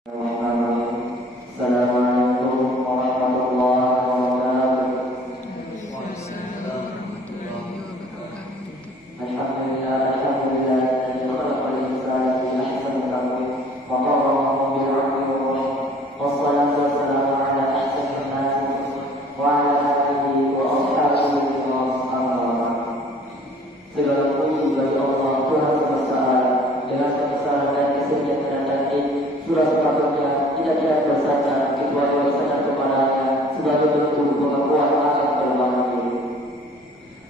Assalamualaikum warahmatullahi wabarakatuh. Alhamdulillah, alhamdulillah, alladzi khalaqal insana fi ahsani taqwim wa qarramahu bil 'ilmi wal hikmah. Wassalatu wassalamu ala asyrafin nas wa ala alihi wa ashabihi wa sallam. Segala puji bagi Allah Tuhan semesta alam, dengan kebesaran dan kesetiaan dan takdir surah sepatutnya tidak bersandar kecuali bersandar kepadanya sebagai bentuk pengakuan akan perbuatan diri.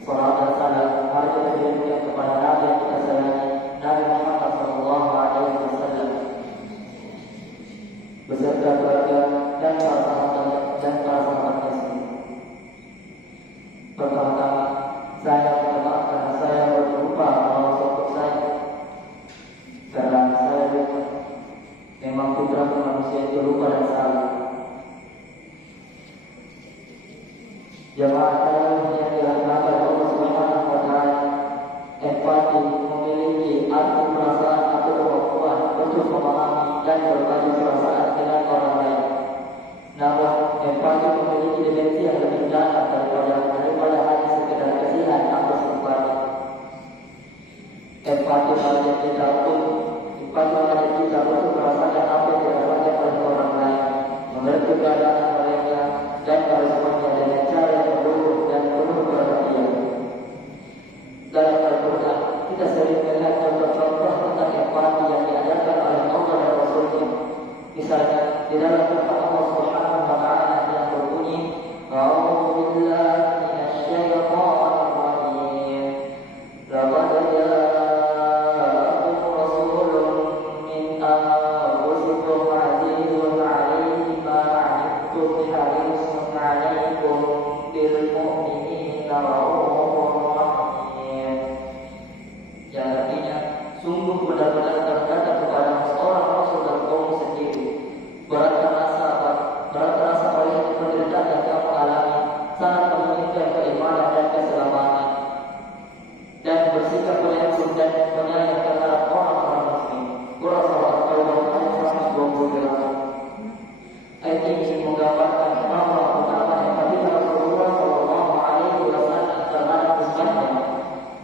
Salam dan salam mari kita berikan kepada Nabi yang kita sayangi, Nabi Muhammad SAW, beserta keluarga dan para sahabatnya semua. Pertama-tama saya minta maaf karena saya lupa bahwa sosok saya, karena saya memang fitrah manusia itu lupa dan salah. Jamaah yang dirahmati Allah Subhanahu wa taala, empati memiliki arti perasaan atau kemampuan untuk memahami dan berbagi perasaan dengan orang lain. Namun empati memiliki dimensi yang lebih dalam daripada hanya sekedar kasihan atau simpati. Empati mengajak kita untuk merasakan apa yang dirasakan oleh orang lain, mengerti keadaan mereka dan meresponnya dengan cara yang penuh dan penuh perhatian. Dalam Al-Quran kita sering melihat contoh-contoh tentang empati yang diajarkan oleh Allah dan Rasulnya. Misalnya di dalam firman Allah Subhanahu wa taala yang berbunyi, "A'udzu billahi minasy syaithanir rajim. Laqad ja'akum rasulun min anfusikum 'azizun 'alaihi ma 'anittum harisun 'alaikum bil mu'minina ra'ufur rahim." Yang artinya sungguh benar-benar terkadang kepada seorang rasul dan kaum sendiri berat rasa oleh penderitaan yang kamu alami, sangat menginginkan keimanan dan keselamatan, dan bersikap penyantun dan penyayang terhadap orang-orang muslim. Surah Al-Tawbah ayat 128. Ayat ini menggambarkan bahwa utama empati Rasulullah SAW terhadap umatnya.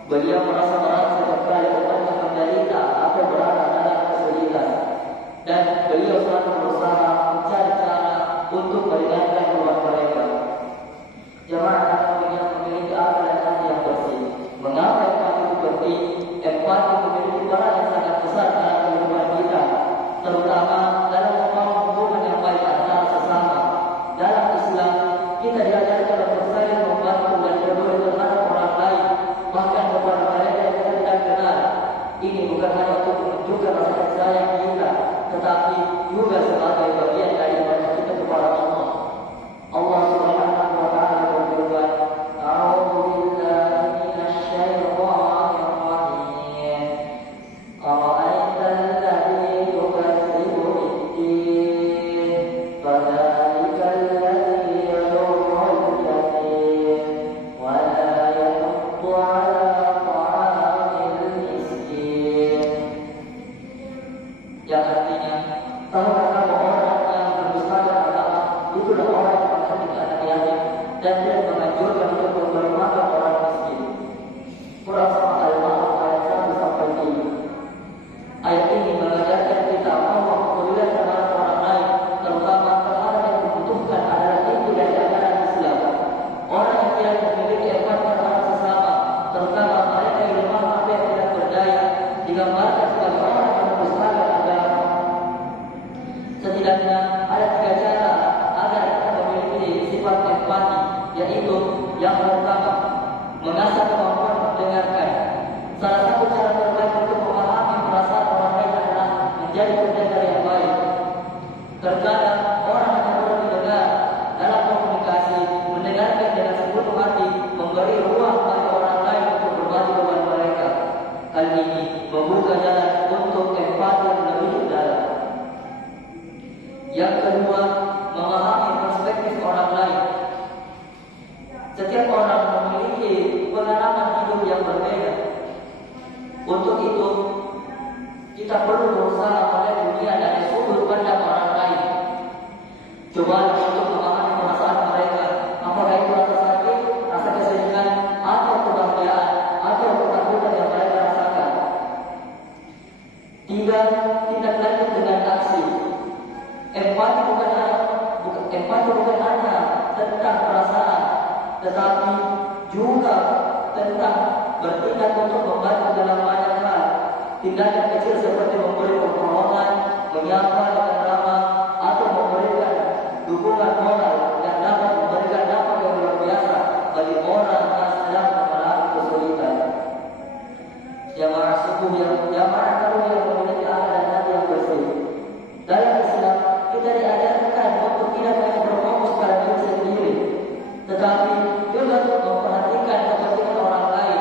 Beliau merasa sekali umatnya menderita atau berada dalam kesulitan, dan beliau selalu berusaha mencari cara untuk meringankan beban mereka. Jamaah yang memiliki akal dan hati yang bersih. Mengapa empati itu penting? Empati memiliki peran yang sangat besar dalam kehidupan kita, terutama dalam membangun hubungan yang baik antara sesama. Dalam Islam, kita diajarkan untuk saling membantu dan peduli terhadap orang lain, bahkan kepada mereka yang kita tidak kenal. Ini bukan hanya untuk menunjukkan rasa sayang kita, tetapi juga sebagai bagian dari ibadah kita kepada Allah. Allah Subhanahu wa taala berfirman, "A'udzu billahi minasy syaithanir rajim. Ara'aital ladzi yukadzibu bid-din, fadzalikal ladzi yad'ul yatim, wa la yahuddu 'ala ta'amil miskin." Yang artinya, tahukah kamu orang yang berdustakan agama itulah orang yang mengandung anak yatim dan tidak menganjurkan untuk memberi makan orang miskin. Surah Al-Ma'arij ayat 1-3. Ayat ini mengajarkan kita bahwa kepedulian terhadap orang lain, terutama terhadap yang membutuhkan, adalah inti dari ajaran Islam. Orang yang tidak memiliki empati terhadap sesama, terutama mereka yang lemah atau yang tidak berdaya, digambarkan sebagai orang yang mendustakan agama. Setidaknya ada 3 cara agar kita memiliki sifat empati, yaitu yang pertama, mengasah kemampuan mendengarkan. Salah satu cara terbaik untuk memahami perasaan orang lain adalah menjadi pendengar yang baik. Terkadang orang yang perlu didengar dalam komunikasi, mendengarkan dengan sepenuh hati, memberi ruang bagi orang lain untuk berbagi beban mereka. Hal ini membuka jalan untuk empati yang lebih dalam. Yang kedua, memahami perspektif orang lain. Setiap orang memiliki pengalaman hidup yang berbeda. Untuk itu, kita perlu berusaha melihat dunia dari sudut pandang orang Coba untuk memahami perasaan mereka, apakah itu rasa sakit, rasa kesedihan, atau kebahagiaan, atau ketakutan yang mereka rasakan. Tiga, tindak lanjut dengan aksi. Empati bukan hanya tentang perasaan, tetapi juga tentang bertindak untuk membantu dalam banyak hal. Tindakan kecil seperti memberi pertolongan, menyapa dengan ramah, atau memberikan dukungan moral yang dapat memberikan dampak yang luar biasa bagi orang yang sedang mengalami kesulitan. Jamaah subuh yang memiliki akal dan hati yang bersih. Dalam Islam kita diajarkan untuk tidak hanya berfokus pada diri sendiri, tetapi juga untuk memperhatikan kepentingan orang lain.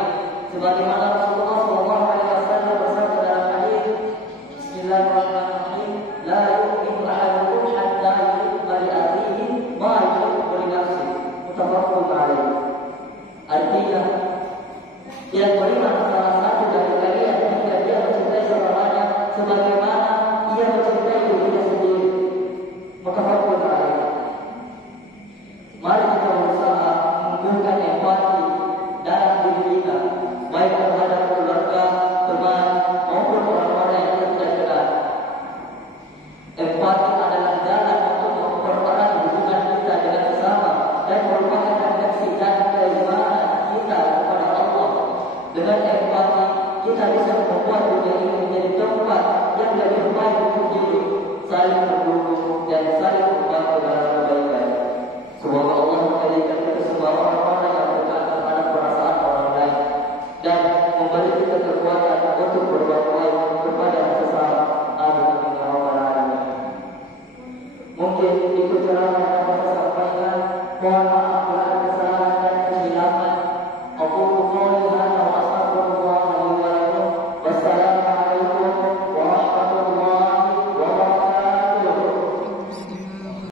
Sebagaimana Rasulullah SAW bersabda dalam hadis, Bismillahirrahmanirrahim, la yu'minu ahadukum hatta yuhibba li akhihi ma yuhibbu li nafsihi. Muttafaqun alaih. Artinya, yang beriman salah satu dari kalian jika dia mencintai saudaranya sebagaimana ia mencintai dirinya sendiri. Muttafaqun alaih. Mari kita berusaha menumbuhkan empati dalam diri kita, baik terhadap keluarga, teman, maupun orang-orang yang kita tidak kenal. Empati adalah jalan untuk mempererat hubungan kita dengan sesama dan merupakan refleksi dan keimanan kita kepada Allah. Dengan empati, kita bisa membuat dunia ini menjadi tempat yang lebih baik untuk hidup, saling mendukung dan saling membantu dalam kebaikan. Semoga Allah menjadikan kita semua orang-orang yang berkat terhadap perasaan orang lain dan memberi kita kekuatan untuk berbuat baik kepada sesama. Amin ya rabbal alamin. Mungkin itu ceramah yang dapat saya sampaikan. Mohon maaf